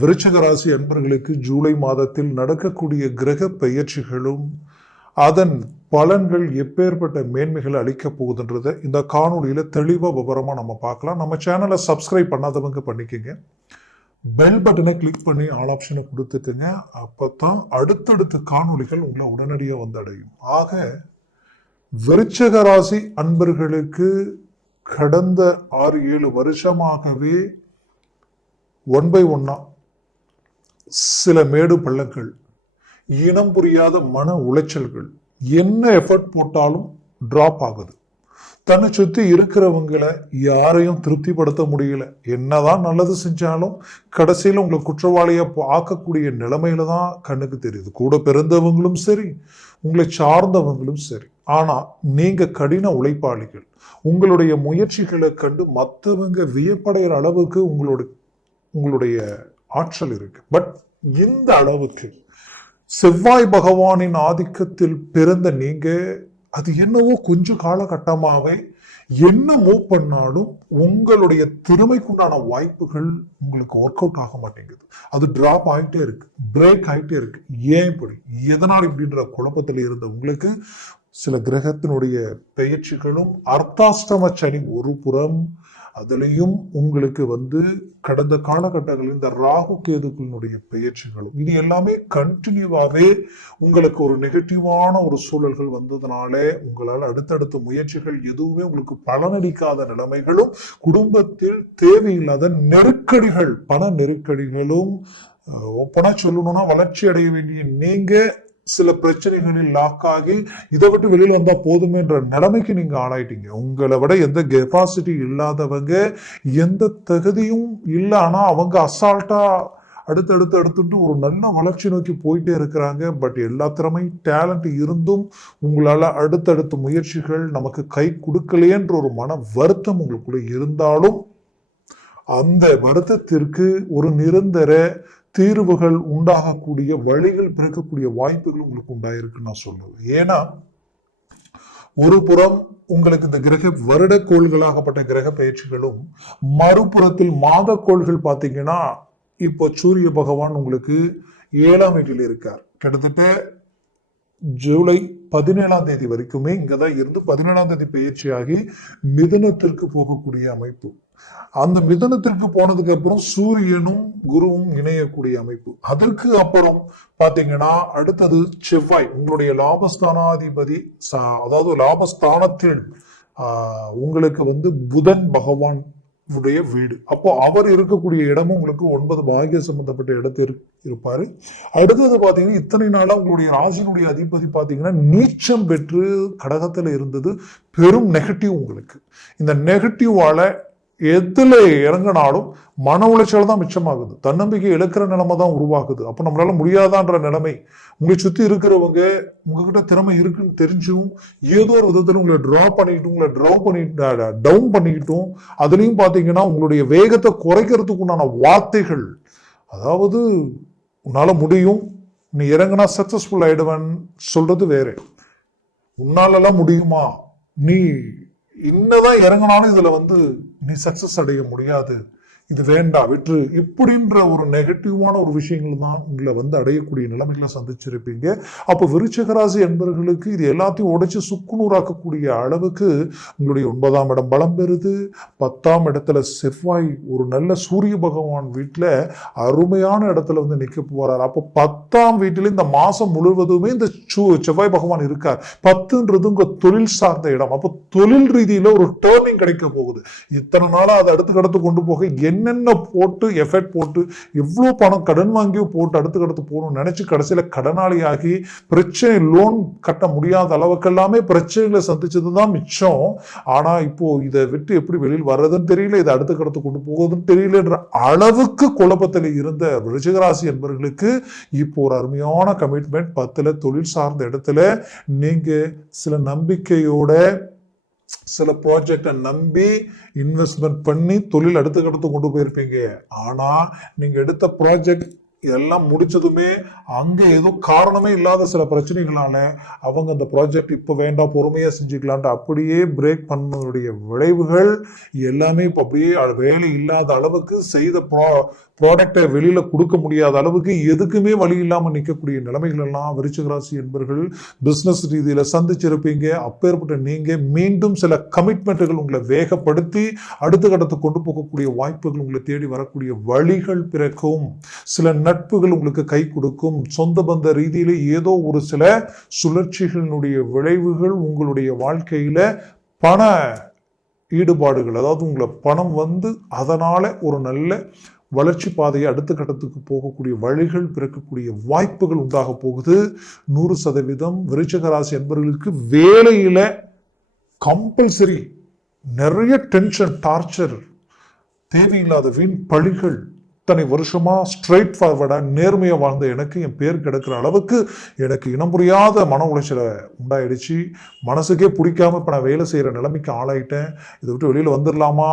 விருச்சிக ராசி அன்பர்களுக்கு ஜூலை மாதத்தில் நடக்கக்கூடிய கிரக பெயர்ச்சிகளும் அதன் பலன்கள் எப்பேற்பட்ட மேன்மைகளை அளிக்க போகுதுன்றதை இந்த காணொலியில தெளிவா விவரமா நம்ம பார்க்கலாம். நம்ம சேனலை சப்ஸ்கிரைப் பண்ணாதவங்க பண்ணிக்கோங்க. பெல் பட்டனை கிளிக் பண்ணி ஆல் ஆப்ஷனை கொடுத்துக்கோங்க. அப்பதான் அடுத்தடுத்த காணொலிகள் உங்களை உடனடியாக வந்தடையும். ஆக விருச்சிக ராசி அன்பர்களுக்கு கடந்த 6-7 வருஷமாகவே 1/1 சில மேடு பள்ளங்கள், இனம் புரியாத மன உளைச்சல்கள், என்ன எஃபர்ட் போட்டாலும் டிராப் ஆகுது. தன்னை சுத்தி இருக்கிறவங்களை யாரையும் திருப்திப்படுத்த முடியல. என்னதான் நல்லது செஞ்சாலும் கடைசியில் உங்களை குற்றவாளியை ஆக்கக்கூடிய நிலைமையில தான் கண்ணுக்கு தெரியுது. கூட பிறந்தவங்களும் சரி, உங்களை சார்ந்தவங்களும் சரி. ஆனா நீங்க கடின உழைப்பாளிகள். உங்களுடைய முயற்சிகளை கண்டு மற்றவங்க வியப்படைகிற அளவுக்கு உங்களுடைய ஆற்றல் இருக்கு. பட் இந்த அளவுக்கு செவ்வாய் பகவானின் ஆதிக்கத்தில் பிறந்த நீங்க அது என்னவோ கொஞ்சம் காலகட்டமாவே என்ன மூவ் பண்ணாலும் உங்களுடைய திறமைக்குண்டான வாய்ப்புகள் உங்களுக்கு ஒர்க் அவுட் ஆக மாட்டேங்குது. அது டிராப் ஆகிட்டே இருக்கு, பிரேக் ஆகிட்டே இருக்கு. ஏன் இப்படி, எதனால் இப்படின்ற குழப்பத்தில் இருந்த உங்களுக்கு சில கிரகத்தினுடைய பெயர்ச்சிகளும் அர்த்தாஷ்டம சனி ஒரு புறம், அதுலேயும் உங்களுக்கு கடந்த காலகட்டங்களில் இந்த ராகு கேதுக்களினுடைய பெயர்ச்சிகளும், இது எல்லாமே கண்டினியூவாகவே உங்களுக்கு ஒரு நெகட்டிவான ஒரு சூழல்கள் வந்ததுனால உங்களால் அடுத்தடுத்த முயற்சிகள் எதுவுமே உங்களுக்கு பலனளிக்காத நிலைமைகளும், குடும்பத்தில் தேவையில்லாத நெருக்கடிகள், பண நெருக்கடிகளும், ஒப்பனா சொல்லணும்னா வளர்ச்சி அடைய வேண்டிய நீங்க சில பிரச்சனைகளில் லாக் ஆகி இதை விட்டு வெளியில் வந்தா போதுமேன்ற நிலைமைக்கு நீங்க ஆளாயிட்டீங்க. உங்களை விட எந்த கெப்பாசிட்டி இல்லாதவங்க, எந்த தகுதியும் இல்லை, ஆனா அவங்க அசால்ட்டா அடுத்துட்டு ஒரு நல்ல வளர்ச்சி நோக்கி போயிட்டே இருக்கிறாங்க. பட் எல்லா திறமை டேலண்ட் இருந்தும் உங்களால அடுத்தடுத்த முயற்சிகள் நமக்கு கை கொடுக்கலையன்ற ஒரு மன வருத்தம் உங்களுக்குள்ள இருந்தாலும் அந்த வருத்தத்திற்கு ஒரு நிரந்தர தீர்வுகள் உண்டாகக்கூடிய வழிகள் பிறக்கக்கூடிய வாய்ப்புகள் உங்களுக்கு உண்டாயிருக்குன்னு நான் சொல்லுவேன். ஏன்னா ஒரு புறம் உங்களுக்கு இந்த கிரக வருட கோள்களாகப்பட்ட கிரக பயிற்சிகளும், மறுபுறத்தில் மாத கோள்கள் பார்த்தீங்கன்னா இப்போ சூரிய பகவான் உங்களுக்கு 7ஆம் வீட்டில் இருக்கார். கிட்டத்தட்ட ஜூலை 17ஆம் தேதி வரைக்குமே இங்கதான் இருந்து 17ஆம் தேதி பயிற்சியாகி மிதுனத்திற்கு போகக்கூடிய அமைப்பு. அந்த மிதனத்திற்கு போனதுக்கு அப்புறம் சூரியனும் குருவும் இணையக்கூடிய அமைப்பு. அதற்கு அப்புறம் பாத்தீங்கன்னா அடுத்தது செவ்வாய், உங்களுடைய லாபஸ்தானாதிபதி, அதாவது லாபஸ்தானத்தில் உங்களுக்கு புதன் பகவான் உடைய வீடு. அப்போ அவர் இருக்கக்கூடிய இடமும் உங்களுக்கு 9 பாகிய சம்பந்தப்பட்ட இடத்தில் இருப்பாரு. அடுத்தது பாத்தீங்கன்னா இத்தனை நாளா உங்களுடைய ராசியினுடைய அதிபதி பாத்தீங்கன்னா நீச்சம் பெற்று கடகத்துல இருந்தது. பெரும் நெகட்டிவ் உங்களுக்கு. இந்த நெகட்டிவால எதுல இறங்கினாலும் மன உளைச்சல் தான் மிச்சமாகுது. தன்னம்பிக்கை இழக்கிற நிலைமை தான் உருவாகுது. அப்போ நம்மளால முடியாதான்ற நிலைமை, உங்களை சுத்தி இருக்கிறவங்க உங்ககிட்ட திறமை இருக்குன்னு தெரிஞ்சும் ஏதோ ஒரு விதத்துல உங்களை டவுன் பண்ணிக்கிட்டும், அதுலயும் பாத்தீங்கன்னா உங்களுடைய வேகத்தை குறைக்கிறதுக்கு உண்டான வார்த்தைகள், அதாவது உன்னால முடியும், நீ இறங்கினா சக்சஸ்ஃபுல் ஆயிடுவன் சொல்றது வேற. உன்னாலெல்லாம் முடியுமா, நீ இன்னதான் இறங்கினாலும் இதுல நீ சக்சஸ் அடைய முடியாது, இது வேண்டாம் விற்று, இப்படின்ற ஒரு நெகட்டிவான ஒரு விஷயங்கள் தான் உங்களை அடையக்கூடிய நிலைமைகளை சந்திச்சிருப்பீங்க. அப்போ விருச்சிக ராசி என்பவர்களுக்கு இது எல்லாத்தையும் உடைச்சு சுக்குநூறாக்கக்கூடிய அளவுக்கு உங்களுடைய 9ஆம் இடம் பலம் பெறுது. 10ஆம் இடத்துல செவ்வாய் ஒரு நல்ல சூரிய பகவான் வீட்டுல அருமையான இடத்துல நிக்க போறார். அப்போ 10ஆம் வீட்டில இந்த மாசம் முழுவதுமே இந்த செவ்வாய் பகவான் இருக்கார். 10ன்றது உங்க தொழில் சார்ந்த இடம். அப்போ தொழில் ரீதியில ஒரு டேர்னிங் கிடைக்க போகுது. இத்தனை நாளா அதை அடுத்து கொண்டு போக என்னென்ன போட்டு எஃபெக்ட் போட்டு எவ்வளவு பணம் கடன் வாங்கியோ போட்டு அடுத்து போகணும்னு நினைச்சு கடைசியில கடனாளியாகி பிரச்சனை, லோன் கட்ட முடியாத அளவுக்கு எல்லாமே பிரச்சனைகளை சந்திச்சதுதான் மிச்சம். ஆனா இப்போ இதை விட்டு எப்படி வெளியில் வர்றதுன்னு தெரியல, இதை அடுத்து கொண்டு போகுதுன்னு தெரியலன்ற அளவுக்கு குழப்பத்தில் இருந்த விருச்சிகராசி என்பவர்களுக்கு இப்போ ஒரு அருமையான கமிட்மெண்ட். 10ல தொழில் சார்ந்த இடத்துல நீங்க சில நம்பிக்கையோட சில ப்ராஜெக்டை நம்பி இன்வெஸ்ட்மெண்ட் பண்ணி தொழில் அடுத்து கொண்டு போயிருப்பீங்க. ஆனா நீங்க எடுத்த ப்ராஜெக்ட் இதெல்லாம் முடிச்சதுமே அங்க ஏதோ காரணமே இல்லாத சில பிரச்சனைகளால அவங்க அந்த ப்ராஜெக்ட் இப்ப வேண்டாம் பொறுமையா செஞ்சுக்கலான்ட்டு அப்படியே பிரேக் பண்ணனுடைய விளைவுகள் எல்லாமே இப்ப அப்படியே வேலை இல்லாத அளவுக்கு செய்த ப்ராடக்டை வெளியில கொடுக்க முடியாத அளவுக்கு எதுக்குமே வழி இல்லாம நிற்கக்கூடிய நிலைமைகள் எல்லாம் விருச்சிக ராசி என்பர்கள் பிசினஸ் ரீதியில சந்திச்சிருப்பீங்க. அப்பேற்பட்ட நீங்க மீண்டும் சில கமிட்மெண்ட்டுகள் உங்களை வேகப்படுத்தி அடுத்த கட்டத்துக்கு கொண்டு போகக்கூடிய வாய்ப்புகள் உங்களை தேடி வரக்கூடிய வழிகள் பிறக்கும். சில நட்புகள் உங்களுக்கு கை கொடுக்கும். சொந்த பந்த ரீதியில ஏதோ ஒரு சில சுழற்சிகளினுடைய விளைவுகள் உங்களுடைய வாழ்க்கையில பண ஈடுபாடுகள், அதாவது உங்களை பணம் அதனால ஒரு நல்ல வளர்ச்சி பாதையை அடுத்த கட்டத்துக்கு போகக்கூடிய வழிகள் பிறக்கக்கூடிய வாய்ப்புகள் உண்டாக போகுது. 100% விருச்சிக ராசி என்பவர்களுக்கு வேலையில கம்பல்சரி நிறைய டென்ஷன், டார்ச்சர், தேவையில்லாத வீண் பழிகள், இத்தனை வருஷமா ஸ்ட்ரைட் ஃபார்வர்டா நேர்மையா வாழ்ந்த எனக்கு என் பேர் கிடைக்கிற அளவுக்கு எனக்கு இனம் புரியாத மன உளைச்சலை உண்டாயிடுச்சு. மனசுக்கே பிடிக்காம இப்ப நான் வேலை செய்யற நிலைமைக்கு ஆளாயிட்டேன். இதை விட்டு வெளியில வந்துடலாமா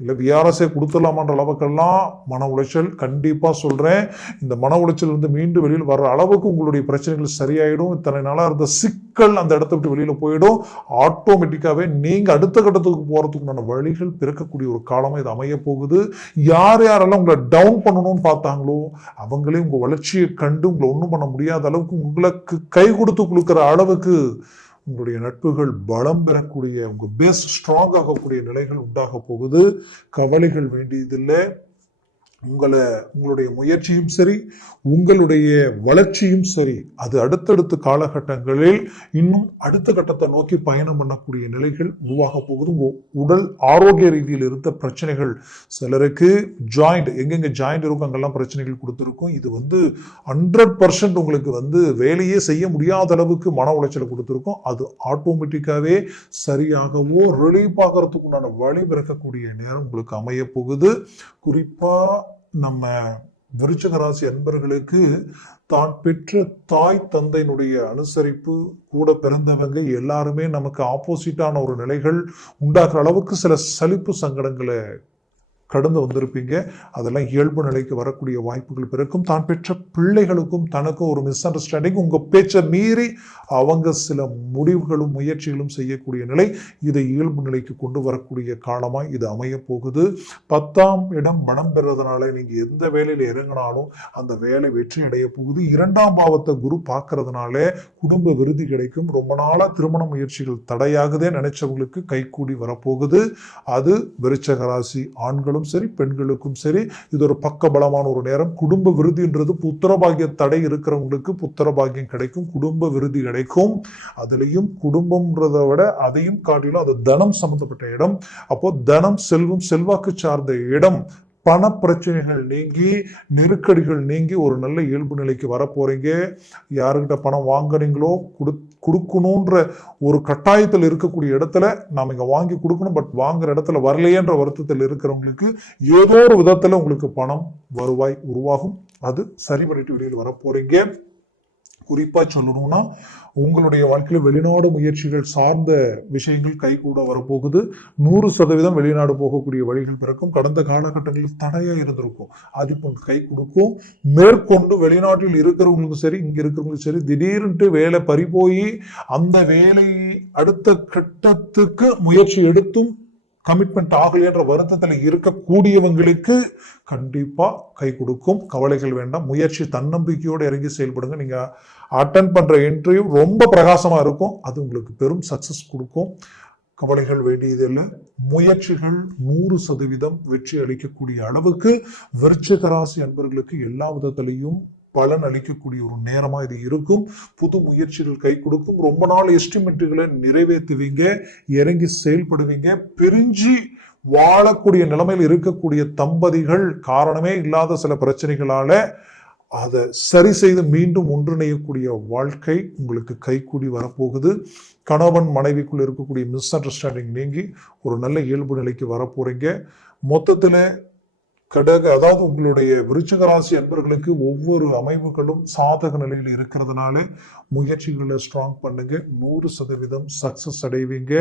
இல்லை விஆர்எஸ்ஏ கொடுத்துடலாமான்ற அளவுக்கெல்லாம் மன உளைச்சல். கண்டிப்பா சொல்றேன், இந்த மன உளைச்சல் மீண்டும் வெளியில் வர்ற அளவுக்கு உங்களுடைய பிரச்சனைகள் சரியாயிடும். இத்தனை நாளா இருந்த சிக்கல் அந்த இடத்த விட்டு வெளியில போயிடும். ஆட்டோமேட்டிக்காவே நீங்க அடுத்த கட்டத்துக்கு போறதுக்குண்டான வழிகள் பிறக்கக்கூடிய ஒரு காலமா இது அமைய போகுது. யாரெல்லாம் உங்களை டவுன் பண்ணணும்னு பார்த்தாங்களோ அவங்களே உங்க வளர்ச்சியை கண்டு உங்களை ஒன்றும் பண்ண முடியாத அளவுக்கு உங்களுக்கு கை கொடுத்து கொடுக்கிற அளவுக்கு உங்களுடைய நட்புகள் பலம் பெறக்கூடிய, உங்க பேஸ் ஸ்ட்ராங் ஆகக்கூடிய நிலைகள் உண்டாக போகுது. கவலைகள் வேண்டியதில்லை. உங்களுடைய முயற்சியும் சரி, உங்களுடைய வளர்ச்சியும் சரி, அது அடுத்தடுத்த காலகட்டங்களில் இன்னும் அடுத்த கட்டத்தை நோக்கி பயணம் பண்ணக்கூடிய நிலைகள் உருவாக போகுது. உங்க உடல் ஆரோக்கிய ரீதியில் இருந்த பிரச்சனைகள், சிலருக்கு ஜாயிண்ட், எங்கெங்க ஜாயிண்ட் இருக்கும் அங்கெல்லாம் பிரச்சனைகள் கொடுத்துருக்கும். இது 100% உங்களுக்கு வேலையே செய்ய முடியாத அளவுக்கு மன உளைச்சலை கொடுத்துருக்கும். அது ஆட்டோமேட்டிக்காவே சரியாகவோ ரிலீஃப் ஆகிறதுக்கு உண்டான வழி பிறக்கக்கூடிய நேரம் உங்களுக்கு அமைய போகுது. குறிப்பா நம்ம விருச்சிக ராசி அன்பர்களுக்கு தான் பெற்ற தாய் தந்தையினுடைய அனுசரிப்பு, கூட பிறந்தவங்க எல்லாருமே நமக்கு ஆப்போசிட்டான ஒரு நிலைகள் உண்டாக்குற அளவுக்கு சில சலிப்பு சங்கடங்களை கடந்து வந்திருப்பீங்க. அதெல்லாம் இயல்பு நிலைக்கு வரக்கூடிய வாய்ப்புகள் பிறக்கும். தான் பெற்ற பிள்ளைகளுக்கும் தனக்கும் ஒரு மிஸ் அண்டர்ஸ்டாண்டிங், உங்க பேச்சை மீறி அவங்க சில முடிவுகளும் முயற்சிகளும் செய்யக்கூடிய நிலை, இதை இயல்பு நிலைக்கு கொண்டு வரக்கூடிய காலமாய் இது அமைய போகுது. 10ஆம் இடம் பலம் பெறதுனால நீங்க எந்த வேலையில இறங்கினாலும் அந்த வேலை வெற்றி அடைய போகுது. 2ஆம் பாவத்தை குரு பார்க்கறதுனால குடும்ப விருதி கிடைக்கும். ரொம்ப நாளா திருமண முயற்சிகள் தடையாகுதே நினைச்சவங்களுக்கு கைகூடி வரப்போகுது. அது விருச்சிக ராசி ஆண்களும் சரி பெண்களுக்கும் சரி இது ஒரு பக்க பலமான ஒரு நேரம். குடும்ப விருதின்றது புத்திரபாகிய தடை இருக்கிறவங்களுக்கு புத்திரபாகியம் கிடைக்கும், குடும்ப விருதி கிடைக்கும். அதுலயும் குடும்பம்ன்றதை விட அதையும் காட்டிலும் அது தனம் சம்பந்தப்பட்ட இடம். அப்போ தனம், செல்வம், செல்வாக்கு சார்ந்த இடம், பண பிரச்சனைகள் நீங்கி, நெருக்கடிகள் நீங்கி ஒரு நல்ல இயல்பு நிலைக்கு வரப்போறீங்க. யாருக்கிட்ட பணம் வாங்குறீங்களோ கொடுக்கணுன்ற ஒரு கட்டாயத்தில் இருக்கக்கூடிய இடத்துல நாம இங்க வாங்கி கொடுக்கணும், பட் வாங்குற இடத்துல வரலையேன்ற வருத்தத்தில் இருக்கிறவங்களுக்கு ஏதோ ஒரு விதத்துல உங்களுக்கு பணம் வருவாய் உருவாகும். அது சரி பண்ணிட்டு வெளியில் வரப்போறீங்க. குறிப்பா சொல்லணும்னா உங்களுடைய வாழ்க்கையில வெளிநாடு முயற்சிகள் சார்ந்த விஷயங்கள் கை கூட வரப்போகுது. 100% வெளிநாடு போகக்கூடிய வழிகள் பிறக்கும். கடந்த காலகட்டங்களில் தடையா இருந்திருக்கும், அது இப்போ கை கொடுக்கும். மேற்கொண்டு வெளிநாட்டில் இருக்கிறவங்களுக்கும் சரி இங்க இருக்கிறவங்களுக்கும் சரி திடீர்னு வேலை பறி போய் அந்த வேலை அடுத்த கட்டத்துக்கு முயற்சி எடுத்தும் கமிட்மெண்ட் ஆகலையன்ற வருத்தத்தில் இருக்கக்கூடியவங்களுக்கு கண்டிப்பா கை கொடுக்கும். கவலைகள் வேண்டாம். முயற்சி தன்னம்பிக்கையோடு இறங்கி செயல்படுங்க. நீங்க அட்டன் பண்ற இன்டர்வியூ ரொம்ப பிரகாசமா இருக்கும், அது உங்களுக்கு பெரும் சக்சஸ் கொடுக்கும். கவலைகள் வேண்டியதில்லை. முயற்சிகள் 100% வெற்றி அளிக்கக்கூடிய அளவுக்கு விருச்சிக ராசி அன்பர்களுக்கு எல்லா விதத்திலையும் பலன் அளிக்கக்கூடிய ஒரு நேரமா இது இருக்கும். புது முயற்சிகள் கை கொடுக்கும். ரொம்ப நாள் எஸ்டிமேட்டுகளை நிறைவேற்றுவீங்க, இறங்கி செயல்படுவீங்க. பிரிஞ்சு வாழக்கூடிய நிலைமையில் இருக்கக்கூடிய தம்பதிகள் காரணமே இல்லாத சில பிரச்சனைகளால அதை சரி செய்து மீண்டும் ஒன்றிணையக்கூடிய வாழ்க்கை உங்களுக்கு கைகூடி வரப்போகுது. கணவன் மனைவிக்குள் இருக்கக்கூடிய மிஸ் அண்டர்ஸ்டாண்டிங் நீங்கி ஒரு நல்ல இயல்பு நிலைக்கு வரப்போறீங்க. மொத்தத்துல அதாவது உங்களுடைய விருச்சிக ராசி அன்பர்களுக்கு ஒவ்வொரு அமைவுகளும் சாதக நிலையில் இருக்கிறதுனால முயற்சிகளை ஸ்ட்ராங் பண்ணுங்க. 100% சக்சஸ் அடைவீங்க.